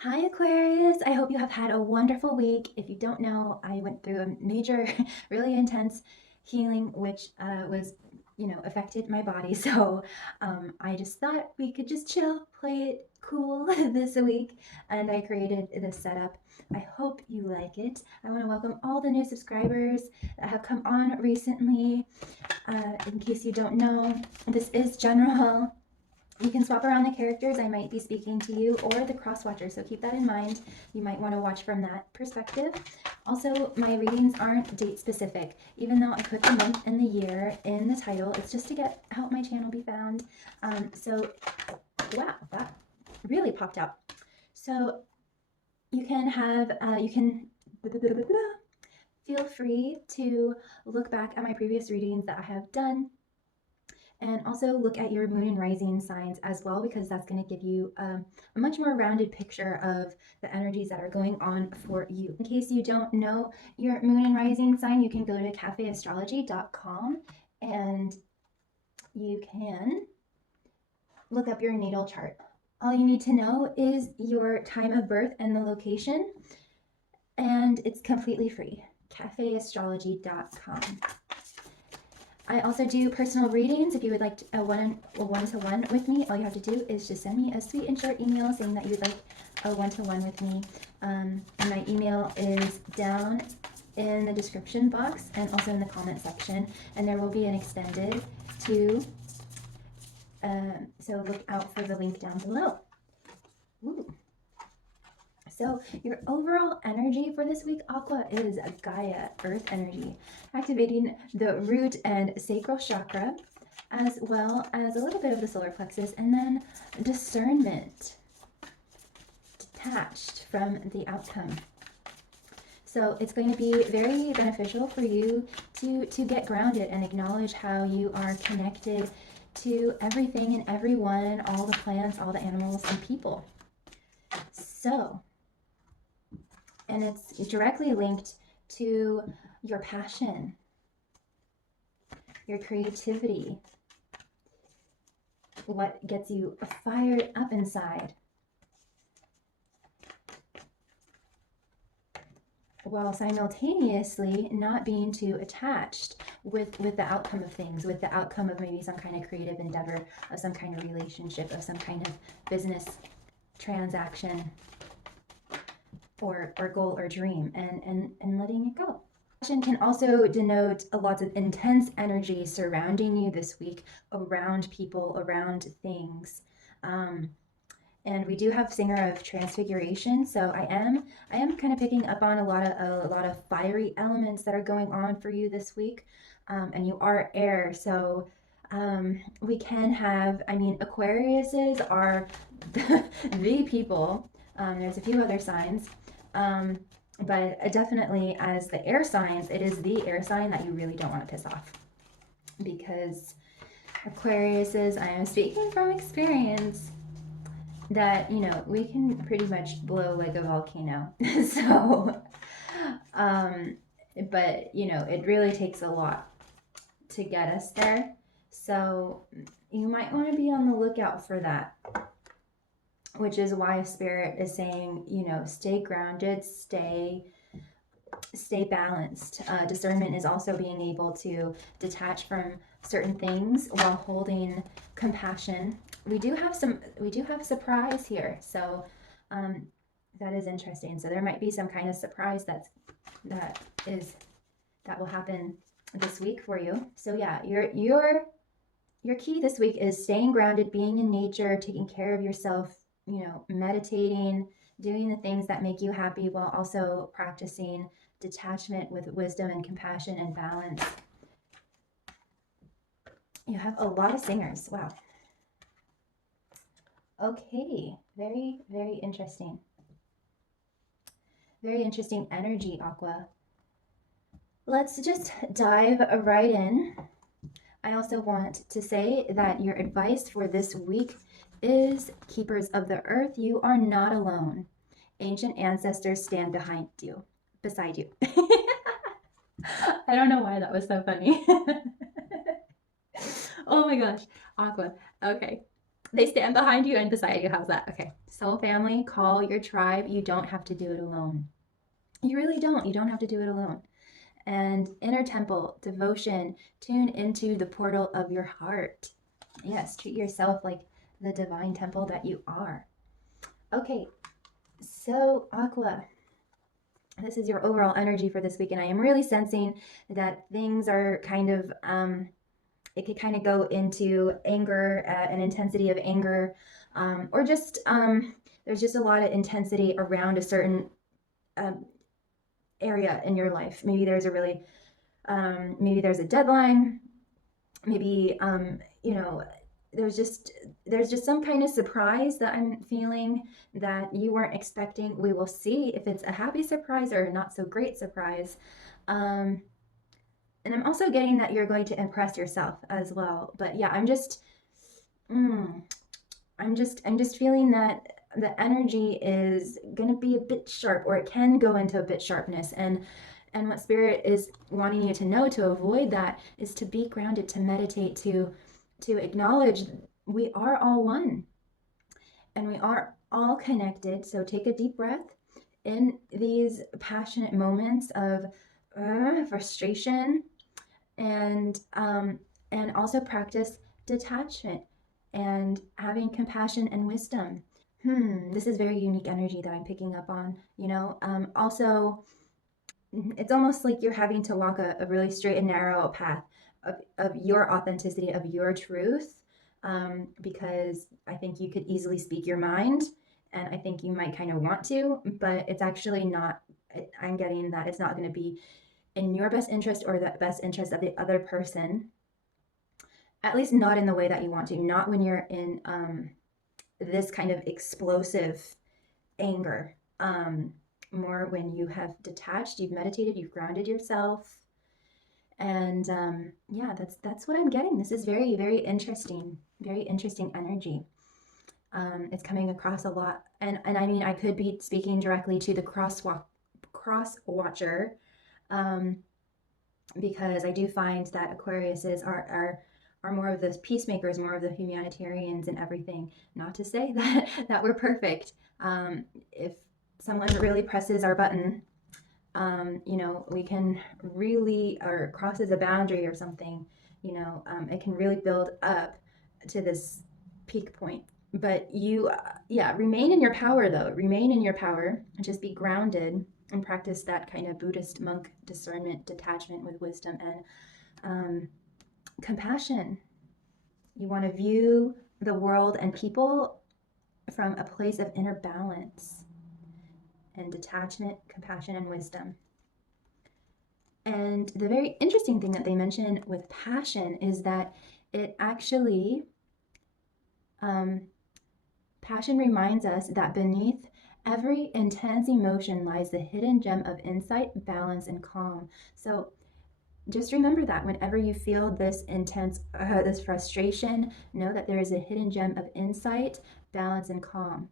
Hi Aquarius, I hope you have had a wonderful week. If you don't know, I went through a major, really intense healing, which affected my body. So I just thought we could just chill, play it cool this week, and I created this setup. I hope you like it. I want to welcome all the new subscribers that have come on recently. In case you don't know, this is general. You can swap around the characters. I might be speaking to you or the cross watcher, so keep that in mind. You might want to watch from that perspective. Also, my readings aren't date specific, even though I put the month and the year in the title. It's just to help my channel be found. Wow, that really popped out. So you can feel free to look back at my previous readings that I have done, and also look at your moon and rising signs as well, because that's going to give you a much more rounded picture of the energies that are going on for you. In case you don't know your moon and rising sign, you can go to cafeastrology.com and you can look up your natal chart. All you need to know is your time of birth and the location, and it's completely free. cafeastrology.com. I also do personal readings. If you would like a one-to-one with me, all you have to do is just send me a sweet and short email saying that you'd like a one-to-one with me. And my email is down in the description box and also in the comment section, and there will be an extended too. So look out for the link down below. Ooh. So your overall energy for this week, Aqua, is a Gaia, earth energy, activating the root and sacral chakra, as well as a little bit of the solar plexus, and then discernment, detached from the outcome. So it's going to be very beneficial for you to get grounded and acknowledge how you are connected to everything and everyone, all the plants, all the animals, and people. So, and it's directly linked to your passion, your creativity, what gets you fired up inside, while simultaneously not being too attached with the outcome of things, with the outcome of maybe some kind of creative endeavor, of some kind of relationship, of some kind of business transaction, or goal or dream, and letting it go. Passion can also denote a lot of intense energy surrounding you this week, around people, around things. And we do have Singer of Transfiguration, so I am kind of picking up on a lot of fiery elements that are going on for you this week. And you are air, so we can have, Aquariuses are the people. There's a few other signs. But definitely, as the air signs, it is the air sign that you really don't want to piss off, because Aquariuses, I am speaking from experience, that we can pretty much blow like a volcano. So but it really takes a lot to get us there, so you might want to be on the lookout for that, which is why Spirit is saying, stay grounded, stay balanced. Discernment is also being able to detach from certain things while holding compassion. We do have surprise here, so that is interesting. So there might be some kind of surprise that will happen this week for you. So yeah, your key this week is staying grounded, being in nature, taking care of yourself, meditating, doing the things that make you happy, while also practicing detachment with wisdom and compassion and balance. You have a lot of singers. Wow. Okay, very, very interesting. Very interesting energy, Aqua. Let's just dive right in. I also want to say that your advice for this week is, keepers of the earth, you are not alone. Ancient ancestors stand beside you. I don't know why that was so funny. Oh my gosh, Aqua. Okay. They stand behind you and beside you. How's that? Okay. Soul family, call your tribe. You don't have to do it alone. You really don't. You don't have to do it alone. And inner temple, devotion, tune into the portal of your heart. Yes, treat yourself like the divine temple that you are. Okay, so Aqua, this is your overall energy for this week, and I am really sensing that things are kind of, it could kind of go into anger, an intensity of anger, or just, there's just a lot of intensity around a certain um, area in your life. Maybe there's a really, maybe there's a deadline, maybe, you know, there's just some kind of surprise that I'm feeling that you weren't expecting. We will see if it's a happy surprise or a not so great surprise. Um, and I'm also getting that you're going to impress yourself as well. But yeah, mm, I'm just feeling that the energy is going to be a bit sharp, or it can go into a bit sharpness. And what spirit is wanting you to know to avoid that is to be grounded, to meditate, to acknowledge we are all one and we are all connected. So take a deep breath in these passionate moments of frustration, and also practice detachment and having compassion and wisdom. This is very unique energy that I'm picking up on. Also, it's almost like you're having to walk a really straight and narrow path of your authenticity, of your truth, because I think you could easily speak your mind, and I think you might kind of want to, but it's actually not. I'm getting that it's not going to be in your best interest or the best interest of the other person, at least not in the way that you want to, not when you're in this kind of explosive anger. More when you have detached, you've meditated, you've grounded yourself. And yeah, that's what I'm getting. This is very, very interesting energy. It's coming across a lot. And I mean, I could be speaking directly to the cross watcher, um, because I do find that Aquariuses are more of the peacemakers, more of the humanitarians and everything. Not to say that we're perfect. If someone really presses our button, we can really, or crosses a boundary or something, it can really build up to this peak point. But yeah, remain in your power though. Remain in your power. Just be grounded and practice that kind of Buddhist monk discernment, detachment with wisdom and compassion. You want to view the world and people from a place of inner balance and detachment, compassion, and wisdom. And the very interesting thing that they mention with passion is that it actually, passion reminds us that beneath every intense emotion lies the hidden gem of insight, balance, and calm. So just remember that whenever you feel this intense, this frustration, know that there is a hidden gem of insight, balance, and calm.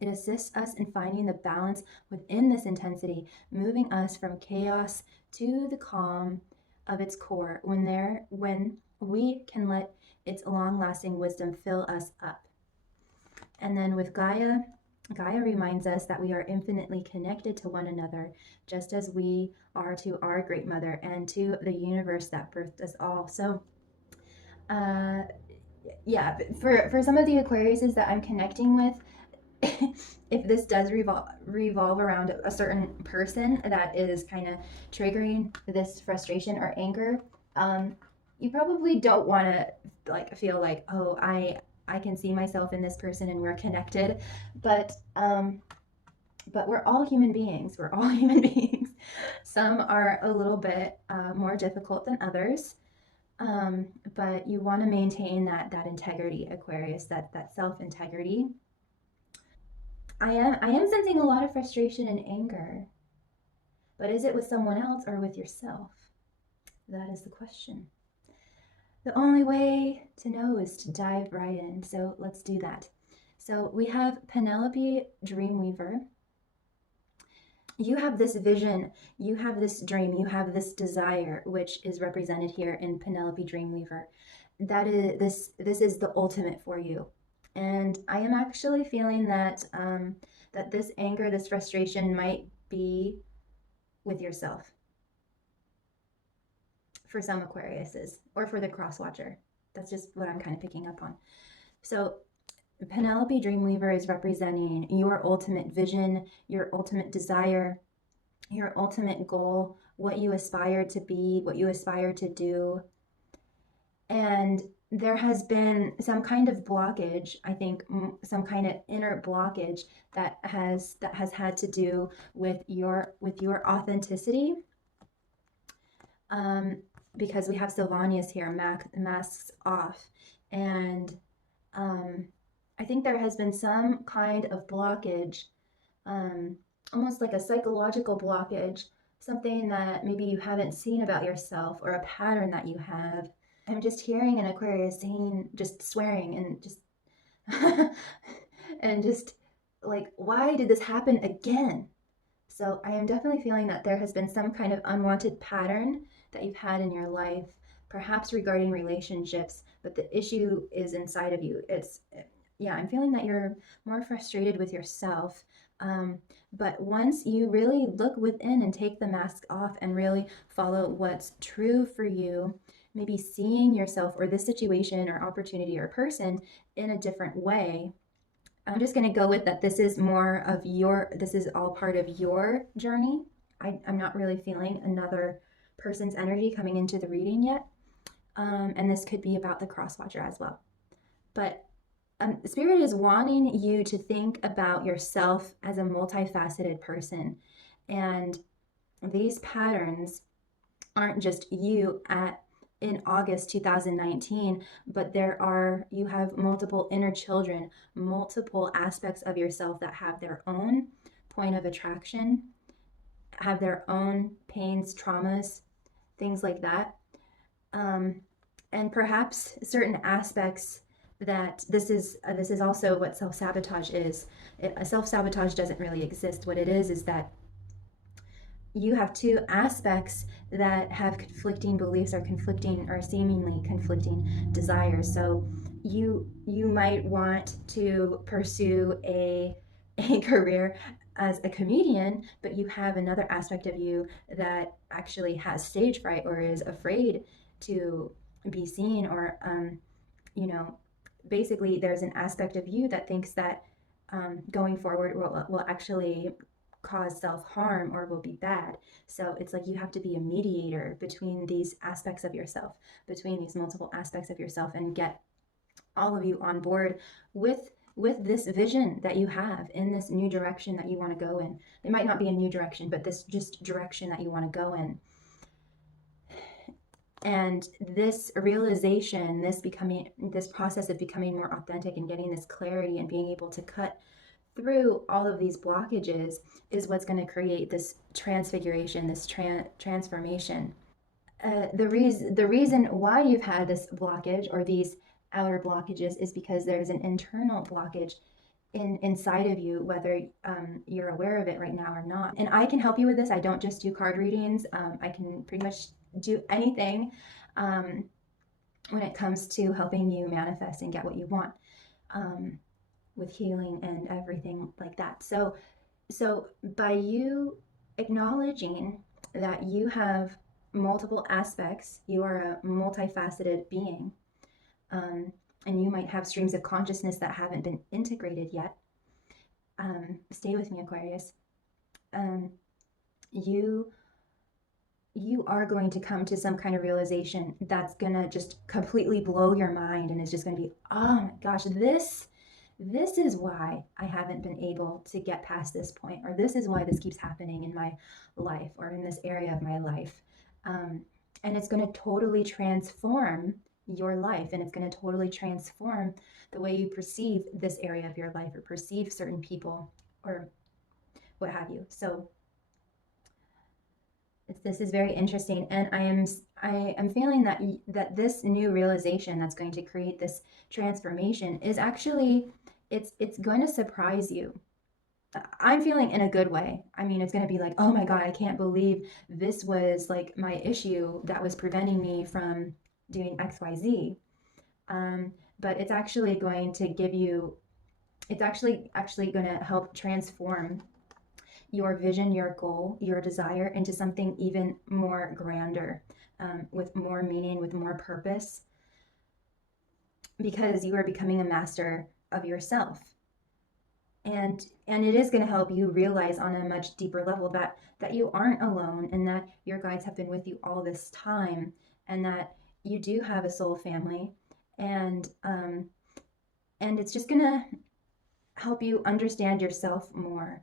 It assists us in finding the balance within this intensity, moving us from chaos to the calm of its core when we can let its long-lasting wisdom fill us up. And then with Gaia reminds us that we are infinitely connected to one another, just as we are to our Great Mother and to the universe that birthed us all. So, yeah, for some of the Aquariuses that I'm connecting with, if this does revolve around a certain person that is kind of triggering this frustration or anger, you probably don't want to feel like, oh, I can see myself in this person and we're connected, but we're all human beings. We're all human beings. Some are a little bit more difficult than others, but you want to maintain that integrity, Aquarius, that self integrity. I am sensing a lot of frustration and anger, but is it with someone else or with yourself? That is the question. The only way to know is to dive right in. So let's do that. So we have Penelope Dreamweaver. You have this vision, you have this dream, you have this desire, which is represented here in Penelope Dreamweaver. That is this is the ultimate for you. And I am actually feeling that that this anger, this frustration might be with yourself for some Aquariuses, or for the cross watcher. That's just what I'm kind of picking up on. So Penelope Dreamweaver is representing your ultimate vision, your ultimate desire, your ultimate goal, what you aspire to be, what you aspire to do. And there has been some kind of blockage, I think, some kind of inner blockage that has had to do with your authenticity. Because we have Sylvania's here, masks off, and I think there has been some kind of blockage, almost like a psychological blockage, something that maybe you haven't seen about yourself, or a pattern that you have. I'm just hearing an Aquarius saying, just swearing and just and just like, why did this happen again? So I am definitely feeling that there has been some kind of unwanted pattern that you've had in your life, perhaps regarding relationships, but the issue is inside of you. Yeah, I'm feeling that you're more frustrated with yourself. But once you really look within and take the mask off and really follow what's true for you, maybe seeing yourself or this situation or opportunity or person in a different way, I'm just going to go with that. This is this is all part of your journey. I'm not really feeling another person's energy coming into the reading yet. And this could be about the crosswatcher as well. But Spirit is wanting you to think about yourself as a multifaceted person. And these patterns aren't just you in August 2019, but you have multiple inner children, multiple aspects of yourself that have their own point of attraction, have their own pains, traumas, things like that. And perhaps certain aspects that this is also what self-sabotage is. Self-sabotage doesn't really exist. What it is that you have two aspects that have conflicting beliefs or seemingly conflicting desires. So you might want to pursue a career as a comedian, but you have another aspect of you that actually has stage fright or is afraid to be seen, or basically there's an aspect of you that thinks that going forward will actually cause self-harm or will be bad. So it's like you have to be a mediator between these aspects of yourself, between these multiple aspects of yourself, and get all of you on board with this vision that you have in this new direction that you want to go in. It might not be a new direction, but this just direction that you want to go in. And this realization, this process of becoming more authentic and getting this clarity and being able to cut through all of these blockages is what's going to create this transfiguration, this transformation. The reason why you've had this blockage or these outer blockages is because there's an internal blockage inside of you, whether you're aware of it right now or not. And I can help you with this. I don't just do card readings. I can pretty much do anything when it comes to helping you manifest and get what you want. With healing and everything like that. So by you acknowledging that you have multiple aspects, you are a multifaceted being, and you might have streams of consciousness that haven't been integrated yet. Stay with me, Aquarius. You are going to come to some kind of realization that's gonna just completely blow your mind, and it's just gonna be, oh my gosh, this is why I haven't been able to get past this point, or this is why this keeps happening in my life or in this area of my life. And it's going to totally transform your life, and it's going to totally transform the way you perceive this area of your life or perceive certain people or what have you. So this is very interesting, and I am feeling that this new realization that's going to create this transformation is actually it's going to surprise you. I'm feeling in a good way. I mean, it's going to be like, oh my God, I can't believe this was like my issue that was preventing me from doing XYZ. but it's actually going to give you, it's actually going to help transform your vision, your goal, your desire into something even more grander, with more meaning, with more purpose, because you are becoming a master of yourself. And it is going to help you realize on a much deeper level that you aren't alone, and that your guides have been with you all this time, and that you do have a soul family, and it's just going to help you understand yourself more,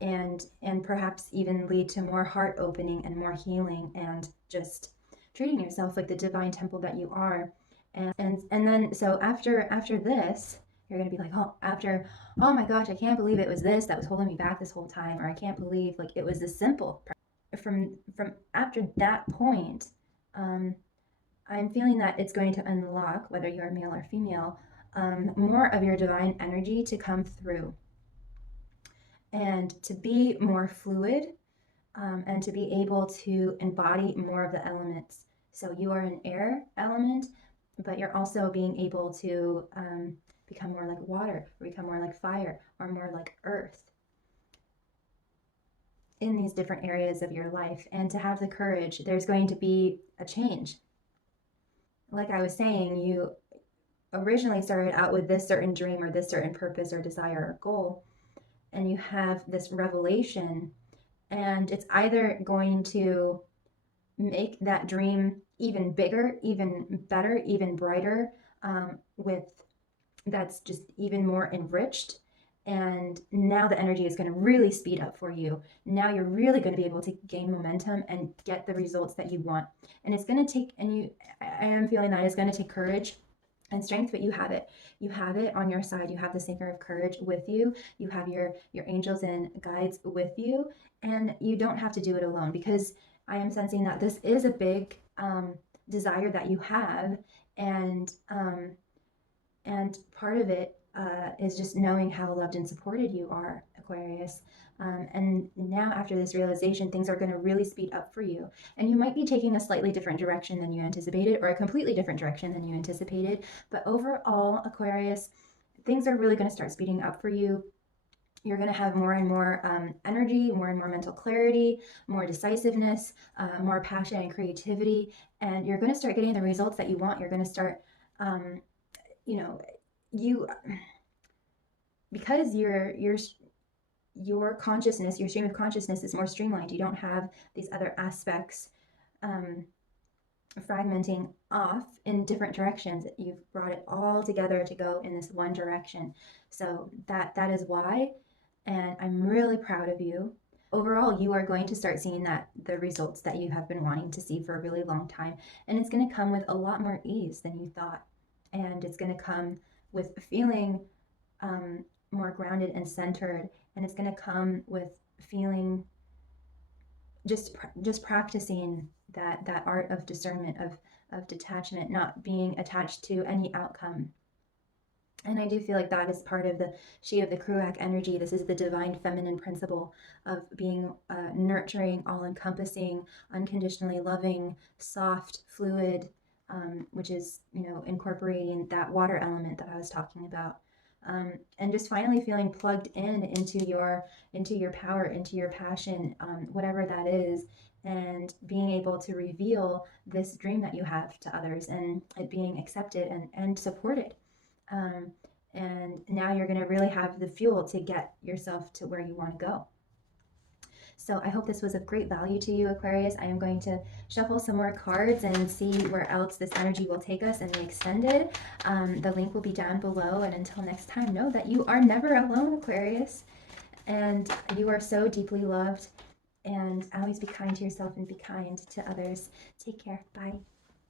and perhaps even lead to more heart opening and more healing, and just treating yourself like the divine temple that you are. And then, so after this, you're going to be like, oh my gosh, I can't believe it was this that was holding me back this whole time, or I can't believe like it was this simple. From after that point, I'm feeling that it's going to unlock, whether you're male or female, more of your divine energy to come through, and to be more fluid, and to be able to embody more of the elements. So you are an air element, but you're also being able to become more like water, or become more like fire, or more like earth in these different areas of your life. And to have the courage, there's going to be a change. Like I was saying, you originally started out with this certain dream, or this certain purpose or desire or goal, and you have this revelation, and it's either going to make that dream even bigger, even better, even brighter, with that's just even more enriched. And now the energy is going to really speed up for you. Now you're really going to be able to gain momentum and get the results that you want. And it's going to take, I am feeling that it's going to take courage and strength, but you have it. You have it on your side. You have the Singer of Courage with you. You have your angels and guides with you, and you don't have to do it alone, because I am sensing that this is a big desire that you have, and part of it is just knowing how loved and supported you are, Aquarius. And now, after this realization, things are going to really speed up for you. And you might be taking a slightly different direction than you anticipated, or a completely different direction than you anticipated. But overall, Aquarius, things are really going to start speeding up for you. You're going to have more and more energy, more and more mental clarity, more decisiveness, more passion and creativity. And you're going to start getting the results that you want. You're going to start, because your consciousness, your stream of consciousness is more streamlined. You don't have these other aspects fragmenting off in different directions. You've brought it all together to go in this one direction. So that is why, and I'm really proud of you. Overall, you are going to start seeing the results that you have been wanting to see for a really long time, and it's going to come with a lot more ease than you thought, and it's going to come with feeling more grounded and centered, and it's going to come with feeling just practicing that art of discernment, of detachment, not being attached to any outcome. And I do feel like that is part of the She of the Kruak energy. This is the divine feminine principle of being nurturing, all-encompassing, unconditionally loving, soft, fluid, which is, incorporating that water element that I was talking about. And just finally feeling plugged into your power, into your passion, whatever that is, and being able to reveal this dream that you have to others, and it being accepted and supported. And now you're going to really have the fuel to get yourself to where you want to go. So I hope this was of great value to you, Aquarius. I am going to shuffle some more cards and see where else this energy will take us in the extended. The link will be down below. And until next time, know that you are never alone, Aquarius. And you are so deeply loved. And always be kind to yourself and be kind to others. Take care. Bye.